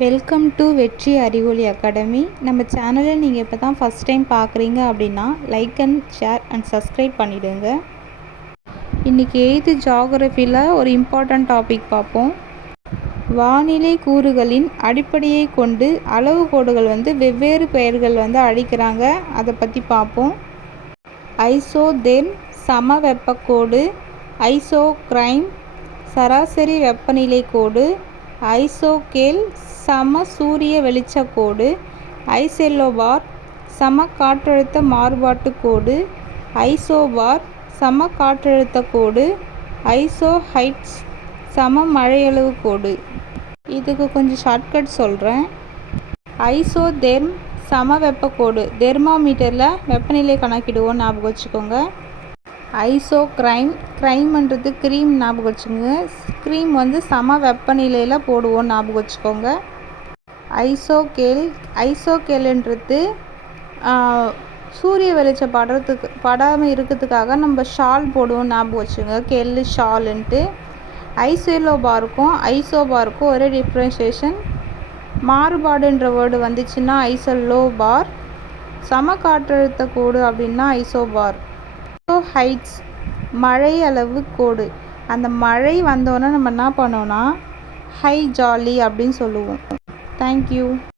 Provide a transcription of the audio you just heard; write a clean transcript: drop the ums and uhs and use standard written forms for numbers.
Welcome to வெற்றி அறிவொளி academy. நம்ம சேனலை நீங்கள் இப்போ தான் ஃபஸ்ட் டைம் பார்க்குறீங்க அப்படின்னா like and share and subscribe பண்ணிவிடுங்க. இன்றைக்கி 8th ஜியாகிரஃபியில் ஒரு இம்பார்ட்டண்ட் டாபிக் பார்ப்போம். வானிலை கூறுகளின் அடிப்படையை கொண்டு அளவுகோடுகள் வெவ்வேறு பெயர்கள் அழைக்கிறாங்க. அதை பற்றி பார்ப்போம். ஐசோதெர்ம் சமவெப்பக்கோடு, ஐசோக்ரைம் சராசரி வெப்பநிலை கோடு, ஐசோகேல் சம சூரிய வெளிச்சக்கோடு, ஐசெல்லோபார் சம காற்றழுத்த மாறுபாட்டு கோடு, ஐசோபார் சம காற்றழுத்த கோடு, ஐசோஹைட்ஸ் சம மழையளவு கோடு. இதுக்கு கொஞ்சம் ஷார்ட்கட் சொல்கிறேன். ஐசோதெர்ம் சம வெப்பக்கோடு, தெர்மாமீட்டரில் வெப்பநிலை கணக்கிடுவோம், ஞாபகம் வச்சுக்கோங்க. ஐசோக்ரைம், க்ரைம்ன்றது க்ரீம், ஞாபகம் வச்சுக்கோங்க. க்ரீம் சம வெப்பநிலையில் போடுவோம், ஞாபகம் வச்சுக்கோங்க. ஐசோகேல், ஐசோகேல்ன்றது சூரிய வெளிச்சம் படாமல் இருக்கிறதுக்காக நம்ம ஷால் போடுவோம், ஞாபகம் வச்சுக்கோங்க. கெல்லு ஷாலுன்ட்டு. ஐசெல்லோபாருக்கும் ஐசோபாருக்கும் ஒரே டிஃப்ரென்ஷியேஷன். மாறுபாடுன்ற வேர்டு வந்துச்சுன்னா ஐசெல்லோபார், சம காற்றழுத்த கோடு அப்படின்னா ஐசோபார். ஹைட்ஸ் மழை அளவு கோடு. அந்த மழை வந்தோன்னே நம்ம என்ன பண்ணோன்னா ஹை ஜாலி அப்படின்னு சொல்லுவோம். தேங்க்யூ.